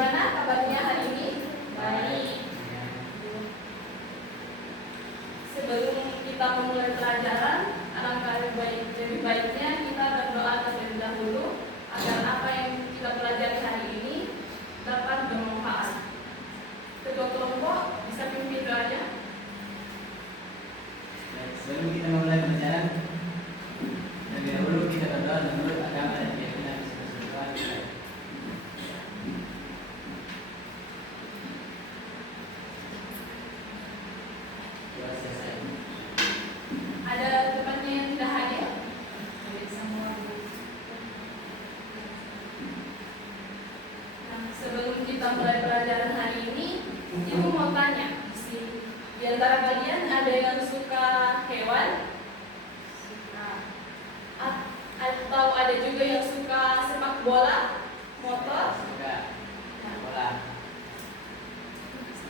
Bagaimana kabarnya hari ini? Baik. Sebelum kita memulai pelajaran, alangkah lebih baiknya kita berdoa terlebih dahulu agar apa yang kita pelajari hari ini dapat bermanfaat. Ketua kelompok bisa pimpin doanya. Baik, sebelum kita memulai pelajaran, lebih dahulu kita berdoa menurut agama dan keyakinan Islam. Ada temannya yang tidak hadir? Nah, sebelum kita mulai pelajaran hari ini, Ibu mau tanya, di antara kalian ada yang suka hewan? Atau ada juga yang suka sepak bola, motor? Juga bola.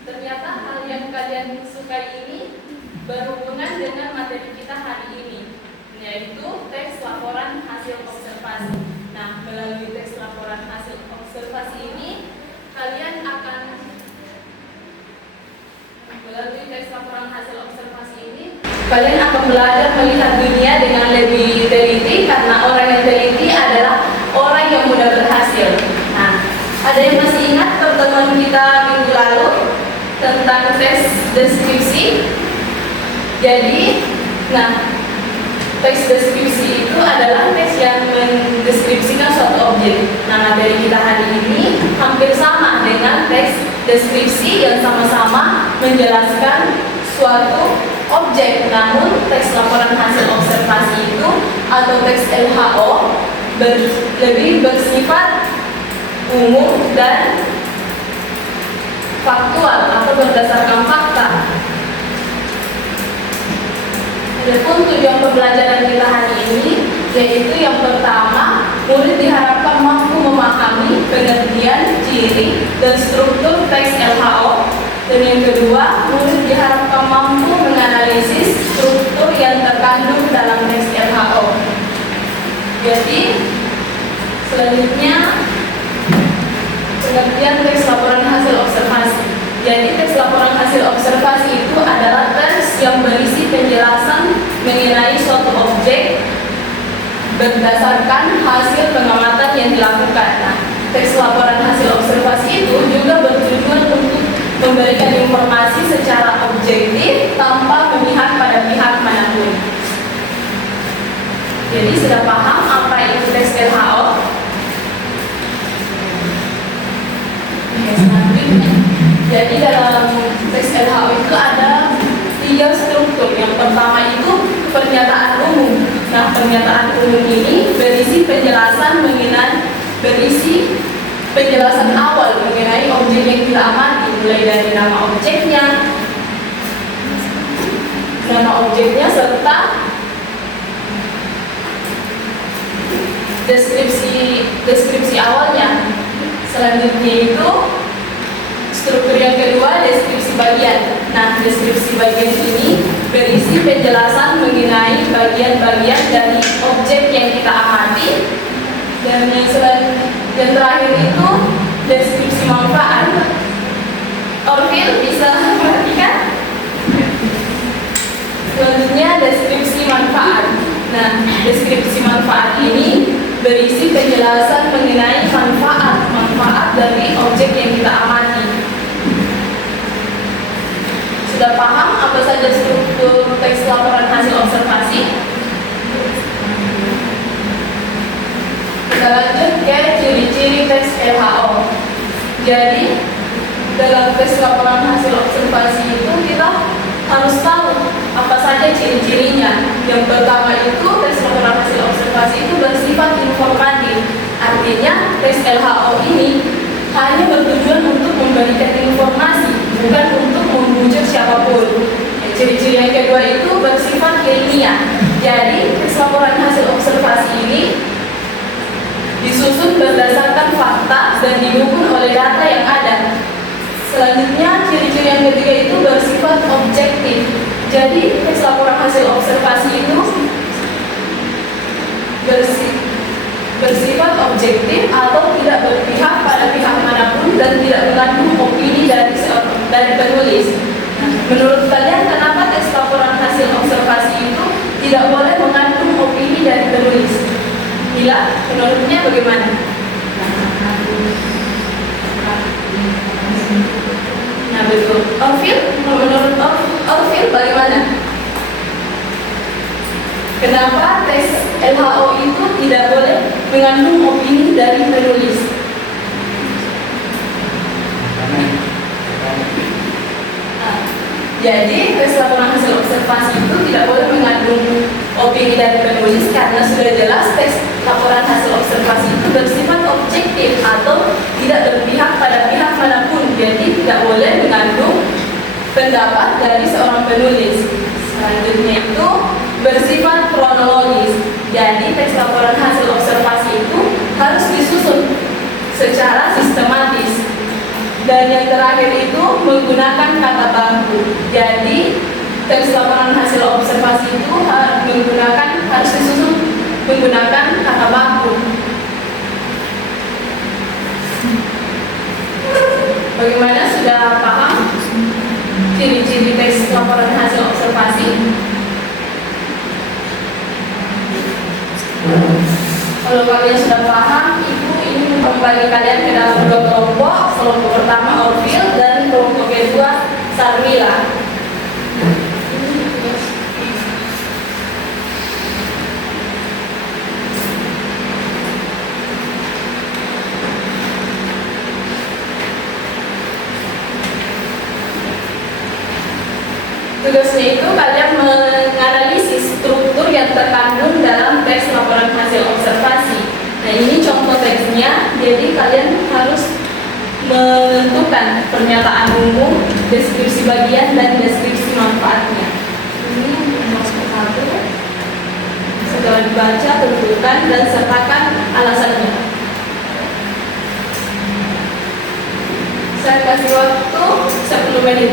Ternyata hal yang kalian sukai ini berhubungan dengan materi kita hari ini, yaitu teks laporan hasil observasi. Nah, melalui teks laporan hasil observasi ini, kalian akan belajar melihat dunia dengan lebih teliti, karena orang yang teliti adalah orang yang mudah berhasil. Nah, ada yang masih ingat pertemuan kita minggu lalu tentang tes deskripsi? Jadi, teks deskripsi itu adalah teks yang mendeskripsikan suatu objek. Nah, materi kita hari ini hampir sama dengan teks deskripsi yang sama-sama menjelaskan suatu objek. Namun, teks laporan hasil observasi itu atau teks LHO lebih bersifat umum dan faktual atau berdasarkan fakta. Adapun tujuan pembelajaran kita hari ini, yaitu yang pertama, murid diharapkan mampu memahami pengertian, ciri, dan struktur teks LHO. Dan yang kedua, murid diharapkan mampu menganalisis struktur yang terkandung dalam teks LHO. Jadi, selanjutnya, pengertian teks laporan hasil observasi. Jadi teks laporan hasil observasi itu adalah teks yang berisi penjelasan mengenai suatu objek berdasarkan hasil pengamatan yang dilakukan. Nah, teks laporan hasil observasi itu juga bertujuan untuk memberikan informasi secara objektif tanpa memihak pada pihak manapun. Jadi sudah paham apa itu teks LHO? Jadi dalam teks LHO itu ada 3 struktur. Yang pertama itu pernyataan umum. Nah, pernyataan umum ini berisi penjelasan awal mengenai objek yang kita amati, mulai dari nama objeknya serta deskripsi awalnya. Selanjutnya itu struktur yang kedua, deskripsi bagian. Nah, deskripsi bagian ini berisi penjelasan mengenai bagian-bagian dari objek yang kita amati. Dan yang terakhir itu deskripsi manfaat. Orville bisa perhatikan? Selanjutnya deskripsi manfaat. Nah, deskripsi manfaat ini berisi penjelasan mengenai manfaat dari objek yang kita amati. Sudah paham apa saja struktur teks laporan hasil observasi? Kita lanjut ke ciri-ciri teks LHO. Jadi, dalam teks laporan hasil observasi itu kita harus tahu apa saja ciri-cirinya. Yang pertama itu teks laporan hasil observasi itu bersifat informatif. Artinya teks LHO ini hanya bertujuan untuk memberikan informasi, bukan untuk membujuk siapapun. Ciri-ciri yang kedua itu bersifat ilmiah. Jadi teks laporan hasil observasi ini disusun berdasarkan fakta dan didukung oleh data yang ada. Selanjutnya, ciri-ciri yang ketiga itu bersifat objektif. Jadi, teks laporan hasil observasi itu bersifat objektif atau tidak berpihak pada pihak manapun dan Kenapa tes LHO itu tidak boleh mengandung opini dari penulis? Jadi, tes laporan hasil observasi itu tidak boleh mengandung opini dari penulis karena sudah jelas tes laporan hasil observasi itu bersifat objektif atau tidak berpihak pada pihak manapun. Jadi, tidak boleh mengandung pendapat dari seorang penulis. Selanjutnya itu bersifat kronologis. Jadi, tes laporan hasil observasi itu harus disusun secara sistematis. Dan yang terakhir itu menggunakan kata baku. Jadi tes laporan hasil observasi itu harus disusun menggunakan kata baku. Bagaimana, sudah paham ciri-ciri tes laporan hasil observasi? Kalau kalian sudah paham, Ibu ini membagi kalian ke dalam dua kelompok. Kelompok pertama Orville dan kelompok kedua Sarmila. Tugasnya itu kalian menganalisis struktur yang terkandung dalam teks laporan hasil observasi. Nah, ini contoh teksnya. Jadi kalian harus menentukan pernyataan umum, deskripsi bagian, dan deskripsi manfaatnya. Ini masuk satu. Setelah dibaca, tentukan dan sertakan alasannya. Saya kasih waktu 10 menit.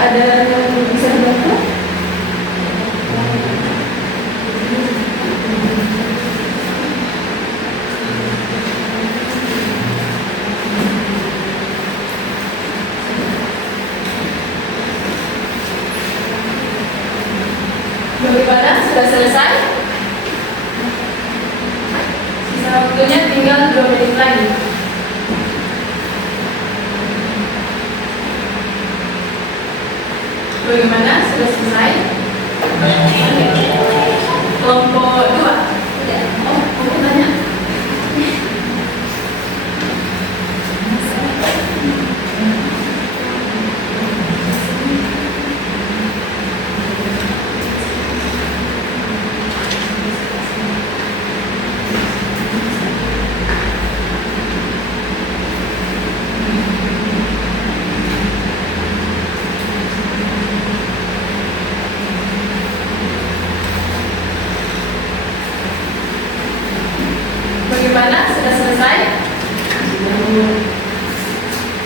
Ada yang bisa dibantu? Bagaimana? Sudah selesai? Sisa waktunya tinggal 2 menit lagi. Bagaimana? Sudah selesai? Kelompok 2? Tidak. Oh, aku tanya. Bagaimana? Sudah selesai?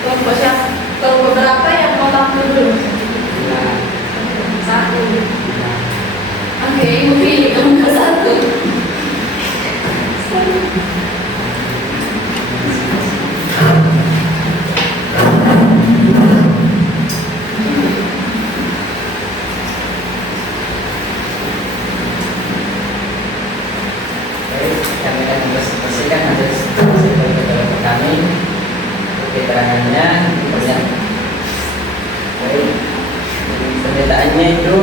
Kelompok siapa? Kelompok berapa yang mau tampil dulu? Satu. Oke, Ibu pilih kelompok 1. Keterangannya banyak. Baik, pernyataannya itu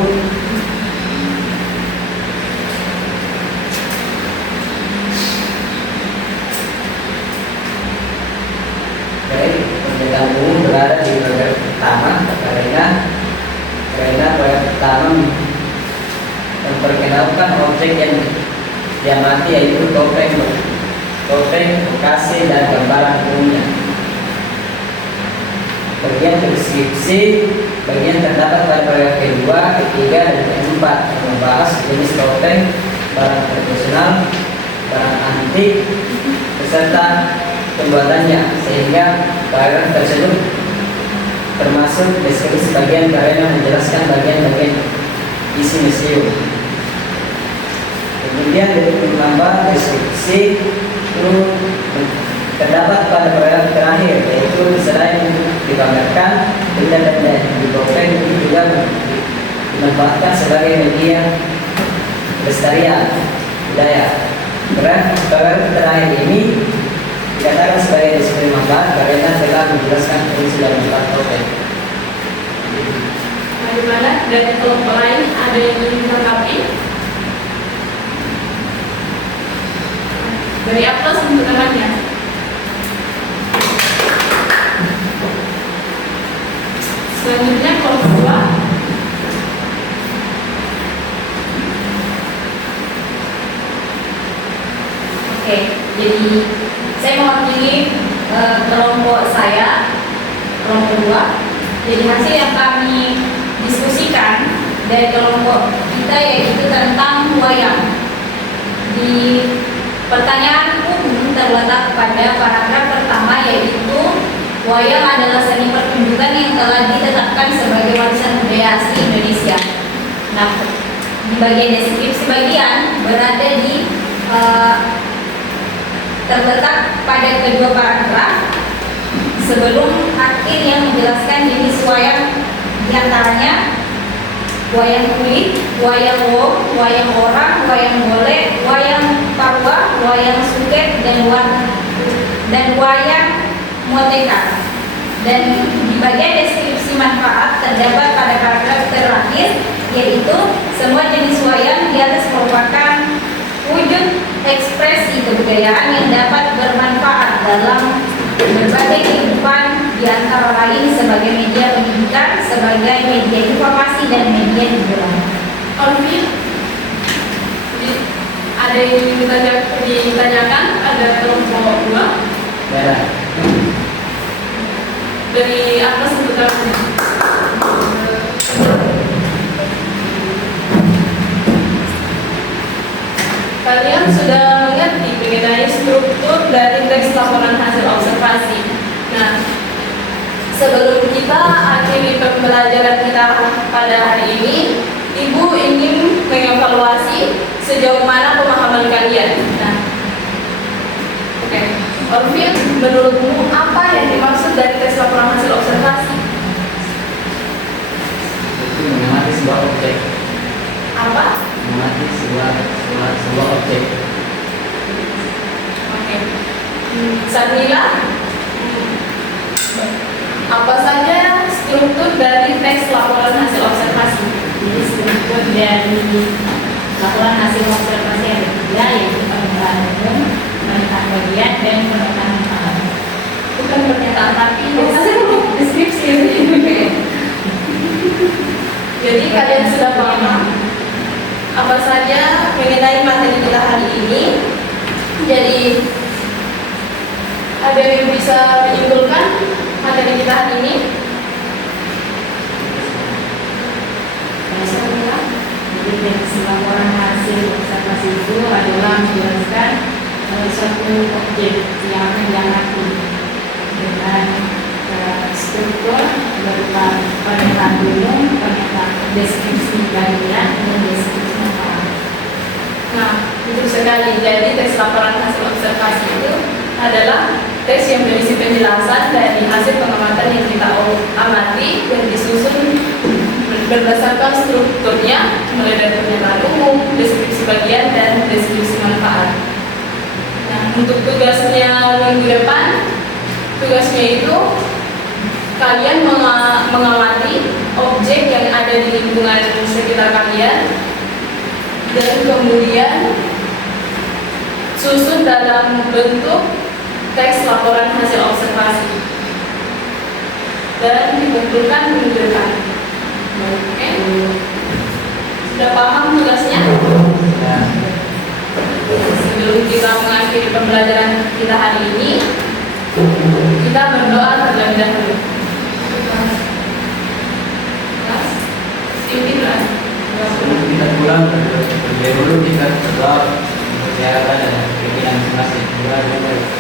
baik, pernyataan umum berada di paragraf pertama karena paragraf pertama memperkenalkan objek yang diamati yaitu topeng, lokasi dan gambaran umumnya. Bagian deskripsi, bagian terdapat pada paragraf kedua, ketiga, dan keempat yang membahas jenis topeng, barang tradisional, barang antik, beserta pembuatannya, sehingga paragraf tersebut termasuk deskripsi bagian karena menjelaskan bagian-bagian isi museum. Kemudian menambah deskripsi itu terdapat pada paragraf terakhir, yaitu selain dipamerkan, benda-benda yang dibawakan ini juga dimanfaatkan sebagai media pelestarian budaya. Paragraf terakhir ini dikatakan sebagai disiplin manfaat karena telah menjelaskan fungsi dan manfaat topeng. Bagaimana dari kelompok lain ada yang ingin ditanggapi? Beri aplaus untuk temannya. Selanjutnya kelompok 2. Oke, jadi saya mewakili kelompok saya, kelompok 2. Jadi hasil yang kami diskusikan dari kelompok kita yaitu tentang wayang. Di pertanyaan umum terletak pada paragraf pertama, yaitu wayang adalah seni pertunjukan yang telah ditetapkan sebagai warisan budaya asli Indonesia. Nah, di bagian deskripsi bagian berada di terletak pada kedua paragraf sebelum akhir yang menjelaskan jenis wayang, diantaranya wayang kulit, wayang wong, wayang orang, wayang golek, wayang parwa, wayang suket, dan wayang moteka. Dan di bagian deskripsi manfaat terdapat pada paragraf terakhir, yaitu semua jenis wayang di atas merupakan wujud ekspresi kebudayaan yang dapat bermanfaat dalam berbagai kehidupan, di antara lain sebagai media pendidikan, sebagai media informasi, dan media hiburan. Alvin, ada yang ingin ditanyakan? Ada kelompok 2 Ya, dari atas sebetulnya. Kalian sudah mengerti mengenai struktur dari teks laporan hasil observasi. Nah, sebelum kita akhiri pembelajaran kita pada hari ini, Ibu ingin mengevaluasi sejauh mana pemahaman kalian. Nah, oke. Orvin, menurutmu apa yang dimaksud dari tes laporan hasil observasi? itu mengamati sebuah objek, Apa? mengamati sebuah objek. Oke. Sarmila, apa saja struktur dari teks laporan hasil observasi? Jadi struktur dari laporan hasil observasi ada tiga, yaitu permukaan umum, pernyataan bagian, dan pernyataan manfaat. Bukan pernyataan tapi Deskripsi. Jadi kalian sudah paham apa saja mengenai materi kita hari ini. Jadi ada yang bisa menyimpulkan materi kita hari ini? Jadi teks laporan hasil observasi itu adalah menjelaskan suatu objek yang akan diamati dengan struktur berupa pernyataan umum, pernyataan deskripsi bagian, dan deskripsi manfaat. Nah, betul sekali. Jadi teks laporan hasil observasi itu adalah teks yang berisi penjelasan dari hasil pengamatan yang kita amati dan disusun berdasarkan strukturnya, mulai dari pernyataan umum, deskripsi bagian, dan deskripsi manfaat. Nah, untuk tugasnya minggu depan, tugasnya itu kalian mengamati objek yang ada di lingkungan sekitar kalian dan kemudian susun dalam bentuk teks laporan hasil observasi dan dikumpulkan minggu depan. Oke? Sudah paham tugasnya? Ya, Sebelum kita mengakhiri pembelajaran kita hari ini, kita berdoa terlebih dahulu. sebelum kita pulang terlebih dahulu kita berdoa untuk kesehatan dan keinginan masing-masing.